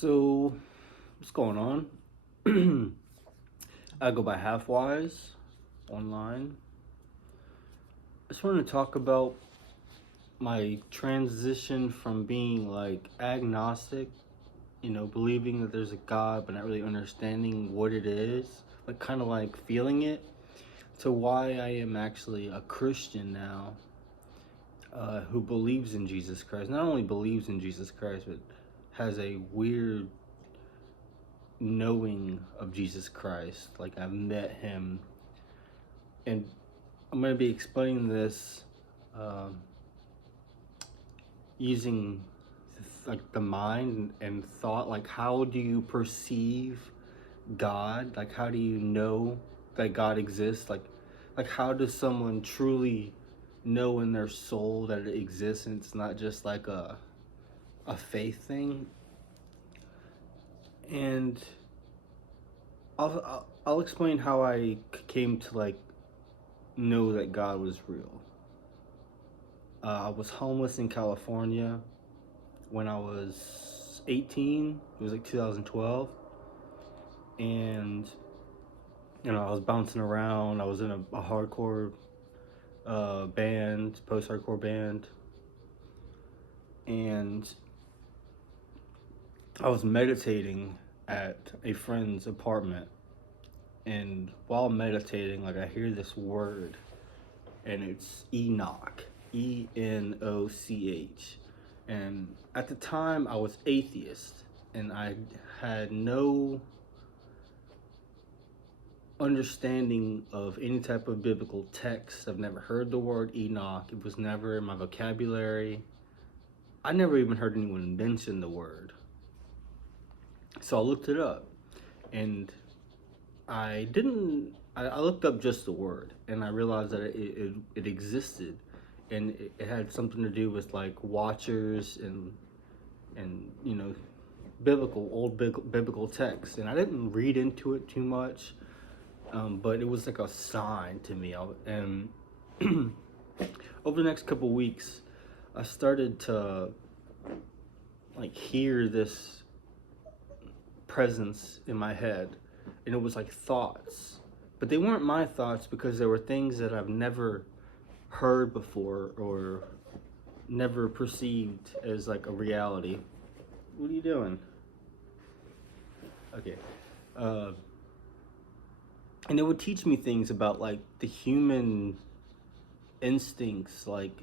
So, what's going on? I go by Halfwise online. I just wanted to talk about my transition from being like agnostic, believing that there's a God but not really understanding what it is, but kind of like feeling it, to why I am actually a Christian now, who believes in Jesus Christ. Not only believes in Jesus Christ, but has a weird knowing of Jesus Christ. Like I've met him, and I'm going to be explaining this um, using like the mind and thought. Like, how do you perceive God? Like, how do you know that God exists? Like how does someone truly know in their soul that it exists, and it's not just like a faith thing? And I'll explain how I came to like know that God was real. I was homeless in California when I was 18. It was like 2012, and I was bouncing around. I was in a hardcore band, post-hardcore band, and I was meditating at a friend's apartment. And while meditating, like I hear this word, and it's Enoch, Enoch. And at the time, I was atheist, and I had no understanding of any type of biblical text. I've never heard the word Enoch. It was never in my vocabulary. I never even heard anyone mention the word. So I looked it up, and I didn't. I looked up just the word, and I realized that it existed, and it had something to do with like watchers and biblical texts. And I didn't read into it too much, but it was like a sign to me. And over the next couple weeks, I started to like hear this presence in my head, and it was like thoughts, but they weren't my thoughts because there were things that I've never heard before or never perceived as like a reality. What are you doing? Okay. Uh, and it would teach me things about like the human instincts, like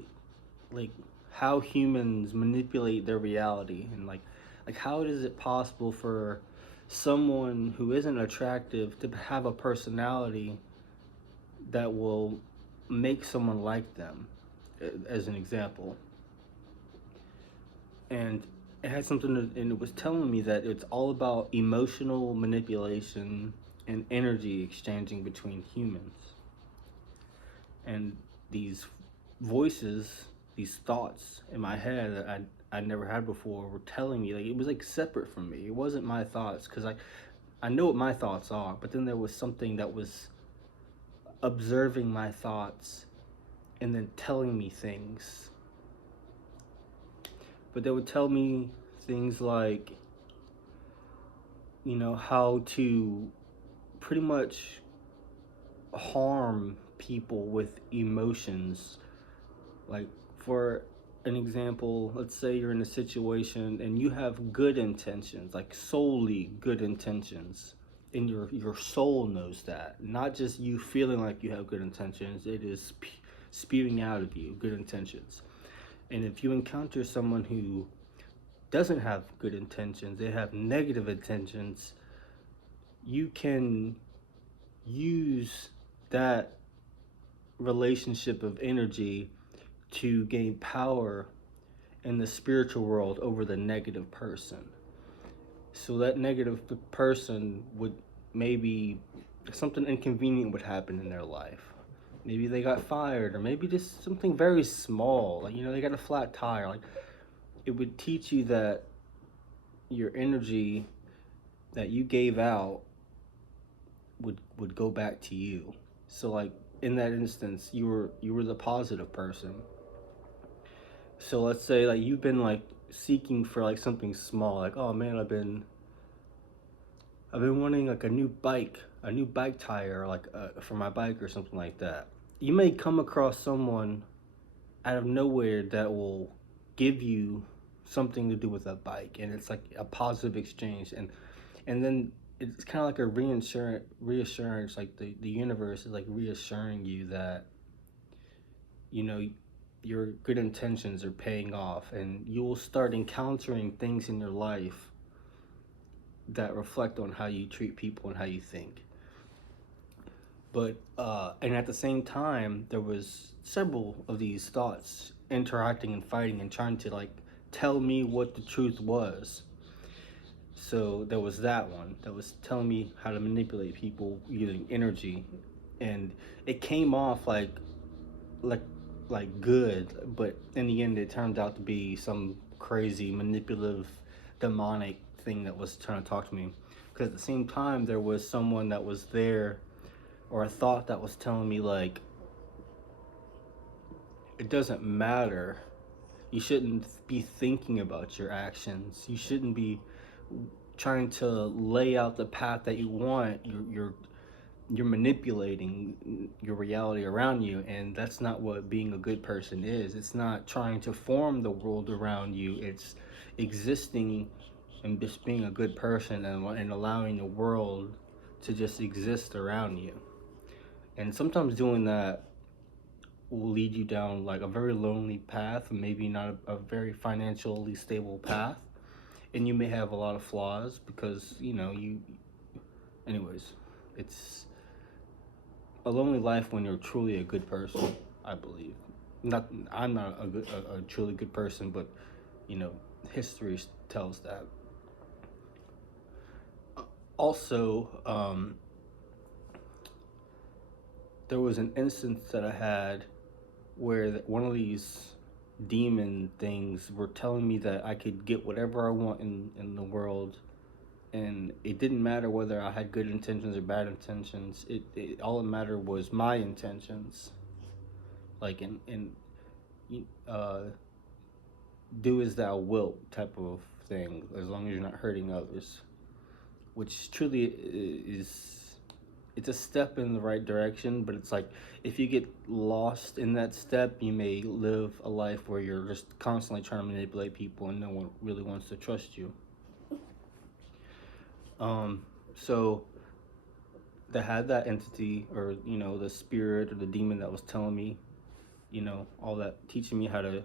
how humans manipulate their reality, and like how is it possible for someone who isn't attractive to have a personality that will make someone like them, as an example. And it had something to, and it was telling me that it's all about emotional manipulation and energy exchanging between humans. And these voices, these thoughts in my head that I never had before were telling me, like, it was like separate from me. It wasn't my thoughts, because I know what my thoughts are, but then there was something that was observing my thoughts and then telling me things. But they would tell me things like, how to pretty much harm people with emotions. Like, for an example, let's say you're in a situation and you have good intentions, like solely good intentions, and your soul knows that. Not just you feeling like you have good intentions, it is spewing out of you good intentions. And if you encounter someone who doesn't have good intentions, they have negative intentions, you can use that relationship of energy to gain power in the spiritual world over the negative person. So that negative person would, maybe something inconvenient would happen in their life. Maybe they got fired, or maybe just something very small, like they got a flat tire. Like, it would teach you that your energy that you gave out would go back to you. So like in that instance, you were the positive person. So let's say like you've been like seeking for like something small, like, oh man, I've been wanting like a new bike tire, like for my bike or something like that. You may come across someone out of nowhere that will give you something to do with a bike, and it's like a positive exchange, and then it's kind of like a reassurance, like the universe is like reassuring you that you know your good intentions are paying off, and you will start encountering things in your life that reflect on how you treat people and how you think. But and at the same time, there was several of these thoughts interacting and fighting and trying to like tell me what the truth was. So there was that one that was telling me how to manipulate people using energy, and it came off like like good, but in the end, it turned out to be some crazy manipulative, demonic thing that was trying to talk to me. Because at the same time, there was someone that was there, or a thought that was telling me like it doesn't matter. You shouldn't be thinking about your actions. You shouldn't be trying to lay out the path that you want. You're manipulating your reality around you, and that's not what being a good person is. It's not trying to form the world around you. It's existing and just being a good person, and allowing the world to just exist around you. And sometimes doing that will lead you down like a very lonely path, maybe not a very financially stable path, and you may have a lot of flaws because you. Anyways, it's a lonely life when you're truly a good person. I believe. Not I'm not a truly good person, but you know, history tells that. Also, there was an instance that I had where one of these demon things were telling me that I could get whatever I want in the world, and it didn't matter whether I had good intentions or bad intentions. It all that mattered was my intentions, like uh, do as thou wilt type of thing, as long as you're not hurting others, which truly is it's a step in the right direction, but it's like if you get lost in that step, you may live a life where you're just constantly trying to manipulate people and no one really wants to trust you. So they had that entity, or the spirit or the demon that was telling me, all that, teaching me how to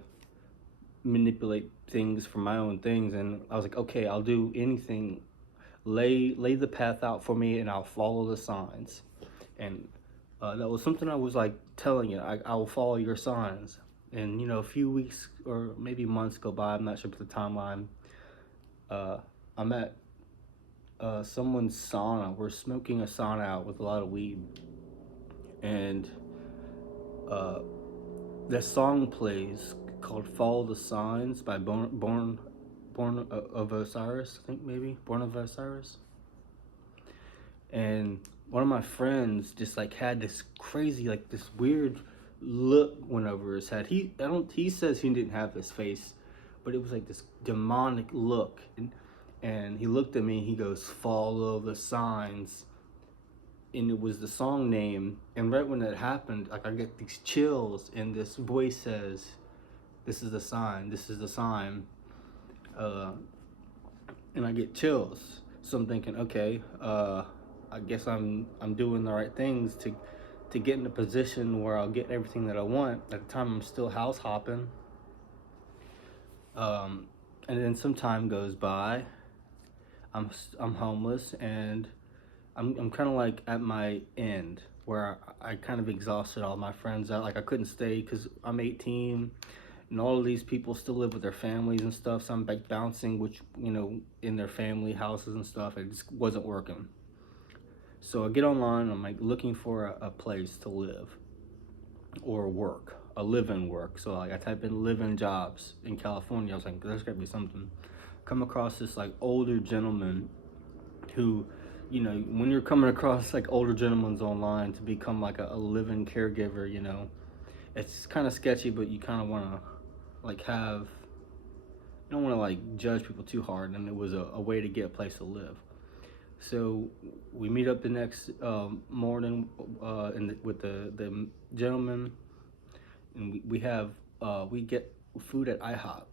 manipulate things for my own things, and I was like, okay, I'll do anything. Lay the path out for me, and I'll follow the signs. And that was something I was like telling it. I will follow your signs. And a few weeks or maybe months go by. I'm not sure the timeline. Uh, I'm at someone's sauna. We're smoking a sauna out with a lot of weed, and uh, that song plays called "Follow the Signs" by Born of Osiris. I think maybe Born of Osiris. And one of my friends just like had this crazy, like this weird look went over his head. He says he didn't have this face, but it was like this demonic look, and he looked at me. He goes, "Follow the signs," and it was the song name. And right when that happened, like I get these chills, and this voice says, "This is the sign. This is the sign," uh, and I get chills. So I'm thinking, okay, I guess I'm doing the right things to get in a position where I'll get everything that I want. At the time, I'm still house hopping. Um, and then some time goes by. I'm homeless, and I'm kind of like at my end where I kind of exhausted all my friends out. Like I couldn't stay because I'm 18, and all of these people still live with their families and stuff. So I'm like bouncing, which in their family houses and stuff. It just wasn't working. So I get online. I'm like looking for a place to live or work, a live-in work. So like I type in live-in jobs in California. I was like, there's gotta be something. Come across this like older gentleman who, when you're coming across like older gentlemen online to become like a live-in caregiver, it's kind of sketchy, but you kind of want to like have, I don't want to like judge people too hard, and it was a way to get a place to live. So we meet up the next morning with the gentleman, and we have we get food at IHOP,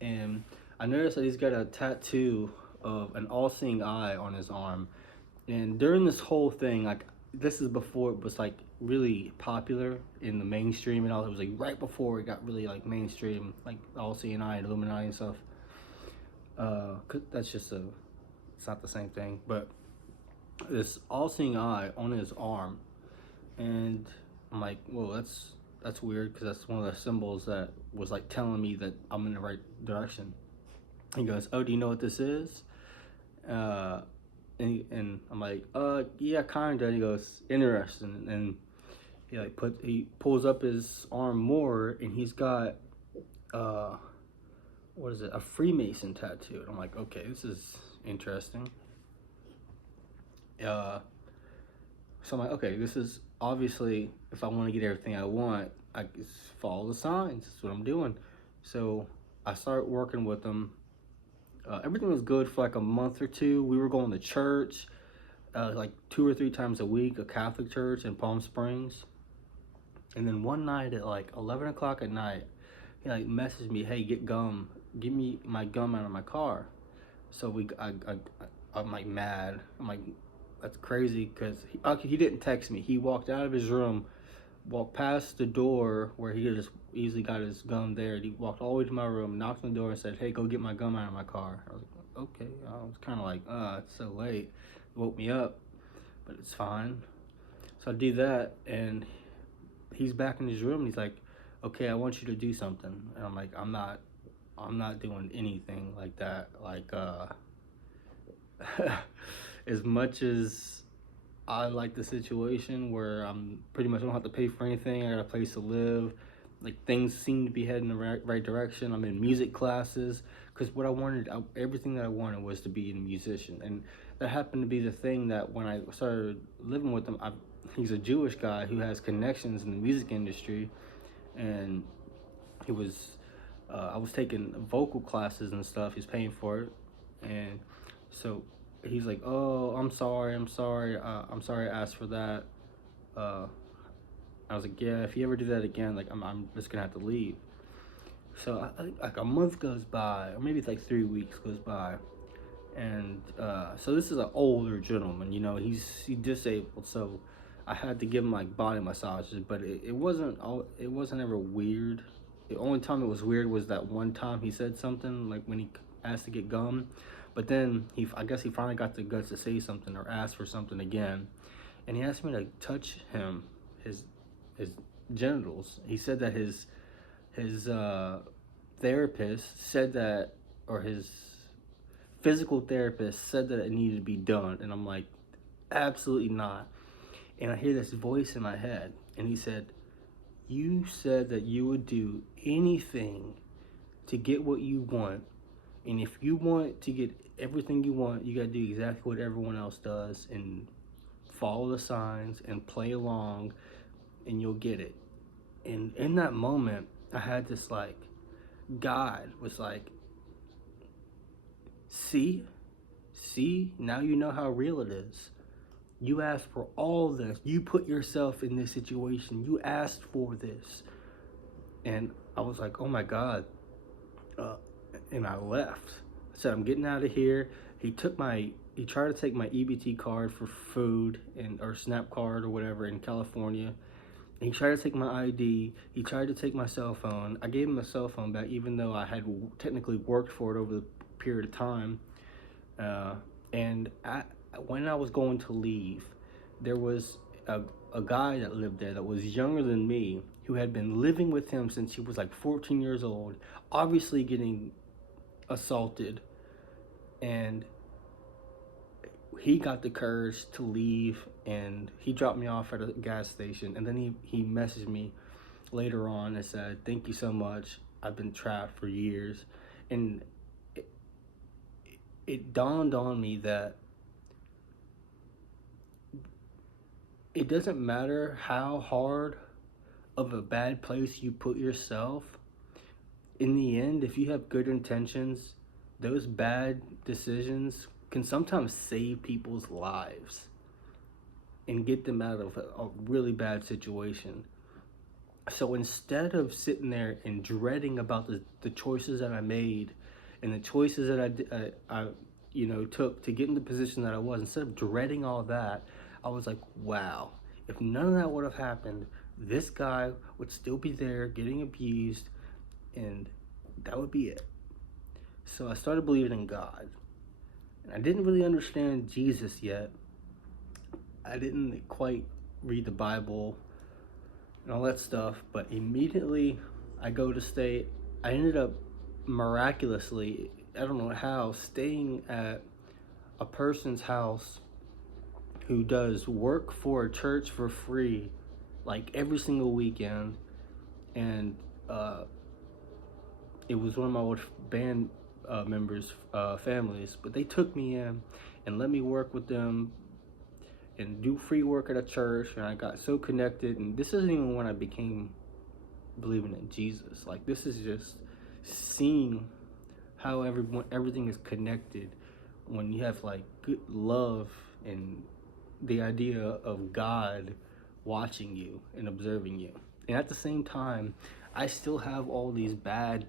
and I noticed that he's got a tattoo of an all-seeing eye on his arm. And during this whole thing, like this is before it was like really popular in the mainstream and all. It was like right before it got really like mainstream, like all-seeing eye and Illuminati and stuff. 'Cause that's just it's not the same thing, but this all-seeing eye on his arm, and I'm like, whoa, that's weird because that's one of the symbols that was like telling me that I'm in the right direction. He goes, oh, do you know what this is? Uh, and I'm like, yeah, kinda. And he goes, interesting. And he pulls up his arm more, and he's got uh, what is it? A Freemason tattoo. And I'm like, okay, this is interesting. Uh, so I'm like, okay, this is obviously if I want to get everything I want, I just follow the signs. That's what I'm doing. So I start working with them. Everything was good for like a month or two. We were going to church like 2 or 3 times a week, a Catholic church in Palm Springs. And then one night at like 11 o'clock at night, he like messaged me, hey, get gum. Give me my gum out of my car. So I'm like mad. I'm like, that's crazy because he didn't text me. He walked out of his room, walked past the door where he could just easily got his gum there. He walked all the way to my room, knocked on the door, and said, "Hey, go get my gum out of my car." I was like, "Okay." I was kind of like, it's so late." It woke me up, but it's fine. So I do that, and he's back in his room. And he's like, "Okay, I want you to do something." And I'm like, I'm not doing anything like that. Like, as much as I like the situation where I'm pretty much don't have to pay for anything. I got a place to live. Like things seem to be heading in the right direction. I'm in music classes because what I wanted, everything that I wanted was to be a musician, and that happened to be the thing that when I started living with him, he's a Jewish guy who has connections in the music industry, and he was. I was taking vocal classes and stuff. He's paying for it, and so he's like, "Oh, I'm sorry I asked for that." Uh, I was like, "Yeah, if you ever do that again, like I'm just gonna have to leave." So like a month goes by, or maybe it's like 3 weeks goes by, and so this is an older gentleman. You know, he's disabled, so I had to give him like body massages, but it wasn't ever weird. The only time it was weird was that one time he said something like when he asked to get gum, but then I guess he finally got the guts to say something or ask for something again, and he asked me to touch his his genitals. He said that his therapist said that, or his physical therapist said that it needed to be done, and I'm like, absolutely not. And I hear this voice in my head, and he said, you said that you would do anything to get what you want, and if you want to get everything you want, you gotta do exactly what everyone else does and follow the signs and play along, and you'll get it. And in that moment, I had this like, God was like, see, now you know how real it is. You asked for all this. You put yourself in this situation. You asked for this. And I was like, oh my God. Uh, and I left. I said, I'm getting out of here. He tried to take my EBT card for food or SNAP card or whatever in California. He tried to take my ID. He tried to take my cell phone. I gave him my cell phone back, even though I had technically worked for it over the period of time. And when I was going to leave, there was a guy that lived there that was younger than me, who had been living with him since he was like 14 years old, obviously getting assaulted. And he got the courage to leave, and he dropped me off at a gas station, and then he messaged me later on and said, thank you so much, I've been trapped for years. And it dawned on me that it doesn't matter how hard of a bad place you put yourself, in the end, if you have good intentions, those bad decisions can sometimes save people's lives and get them out of a really bad situation. So instead of sitting there and dreading about the choices that I made and the choices that I took to get in the position that I was, instead of dreading all that, I was like, wow, if none of that would have happened, this guy would still be there getting abused, and that would be it. So I started believing in God. And I didn't really understand Jesus yet. I didn't quite read the Bible and all that stuff, but immediately I go to stay. I ended up miraculously, I don't know how, staying at a person's house who does work for a church for free, like every single weekend. And it was one of my old band members' families, but they took me in and let me work with them and do free work at a church, and I got so connected. And this isn't even when I became believing in Jesus. Like, this is just seeing how everything is connected when you have like good love and the idea of God watching you and observing you. And at the same time, I still have all these bad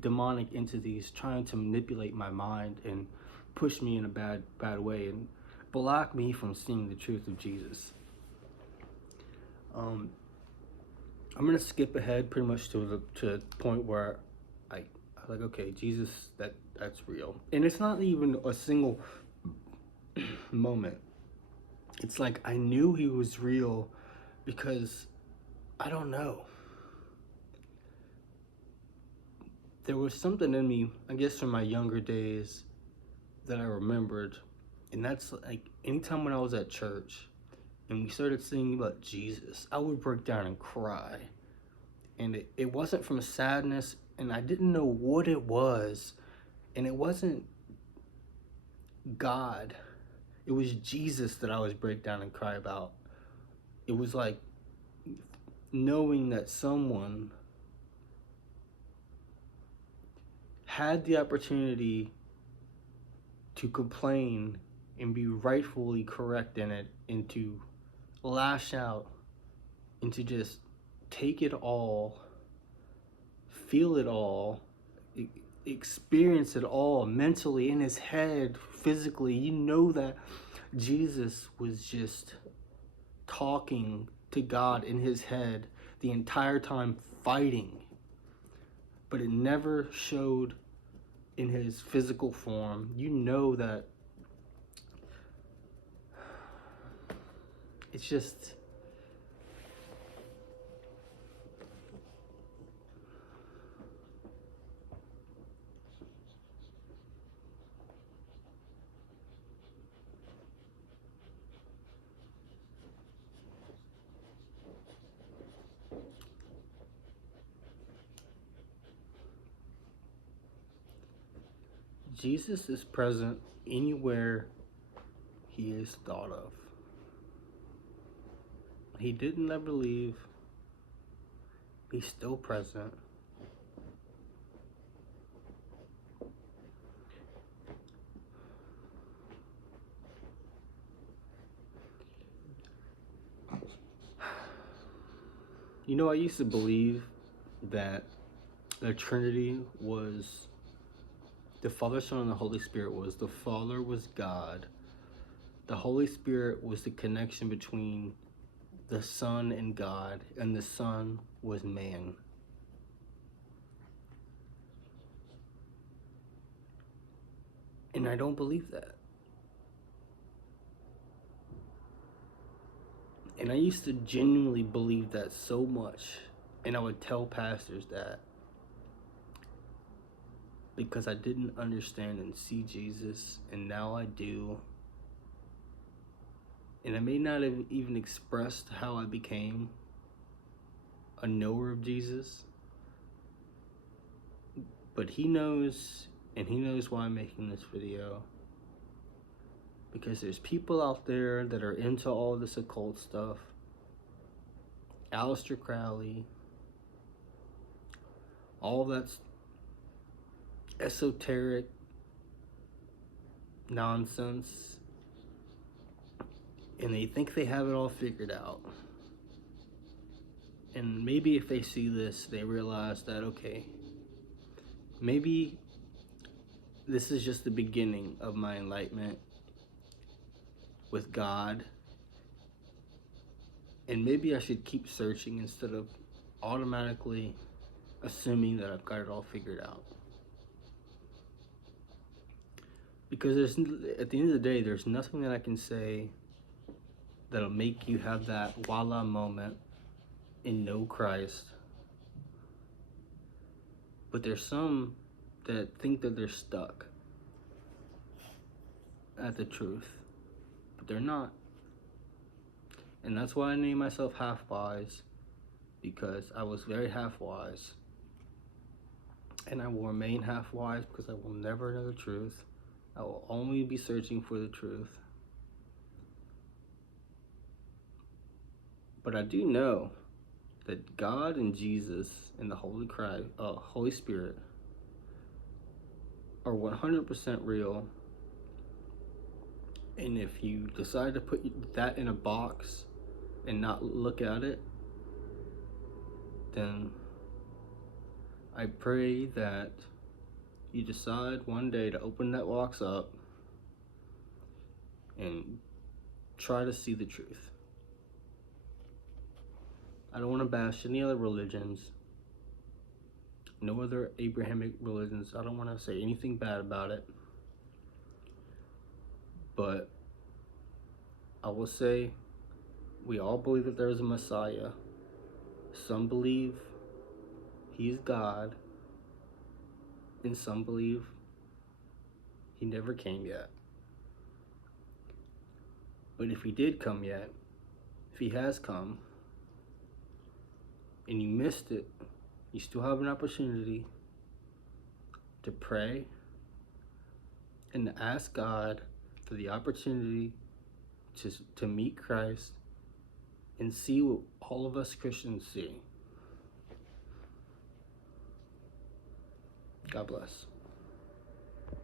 demonic entities trying to manipulate my mind and push me in a bad way and block me from seeing the truth of Jesus. I'm gonna skip ahead pretty much to the point where I was like, okay, Jesus, that's real, and it's not even a single moment. It's like I knew he was real because I don't know. There was something in me, I guess, from my younger days that I remembered, and that's like anytime when I was at church and we started singing about Jesus, I would break down and cry. And it wasn't from sadness, and I didn't know what it was, and it wasn't God. It was Jesus that I was break down and cry about. It was like knowing that someone had the opportunity to complain and be rightfully correct in it, and to lash out, and to just take it all, feel it all, experience it all mentally, in his head, physically. You know that Jesus was just talking to God in his head the entire time, fighting, but it never showed in his physical form. You know that it's just, Jesus is present anywhere he is thought of. He didn't ever leave. He's still present. You know, I used to believe that the Trinity was the Father, Son, and the Holy Spirit. Was the Father was God. The Holy Spirit was the connection between the Son and God, and the Son was man. And I don't believe that. And I used to genuinely believe that so much. And I would tell pastors that, because I didn't understand and see Jesus, and now I do. And I may not have even expressed how I became a knower of Jesus, but he knows, and he knows why I'm making this video. Because there's people out there that are into all this occult stuff. Aleister Crowley, all that's esoteric nonsense, and they think they have it all figured out. And maybe if they see this, they realize that, okay, maybe this is just the beginning of my enlightenment with God, and maybe I should keep searching instead of automatically assuming that I've got it all figured out. Because at the end of the day, there's nothing that I can say that'll make you have that voila moment and know Christ. But there's some that think that they're stuck at the truth, but they're not. And that's why I name myself half wise, because I was very half wise, and I will remain half wise because I will never know the truth. I will only be searching for the truth. But I do know that God and Jesus and the Holy Spirit are 100% real. And if you decide to put that in a box and not look at it, then I pray that you decide one day to open that box up and try to see the truth. I don't want to bash any other religions, no other Abrahamic religions. I don't want to say anything bad about it. But I will say we all believe that there is a Messiah. Some believe he's God, and some believe he never came yet. But if he did come yet, if he has come, and you missed it, you still have an opportunity to pray and to ask God for the opportunity to meet Christ and see what all of us Christians see. God bless.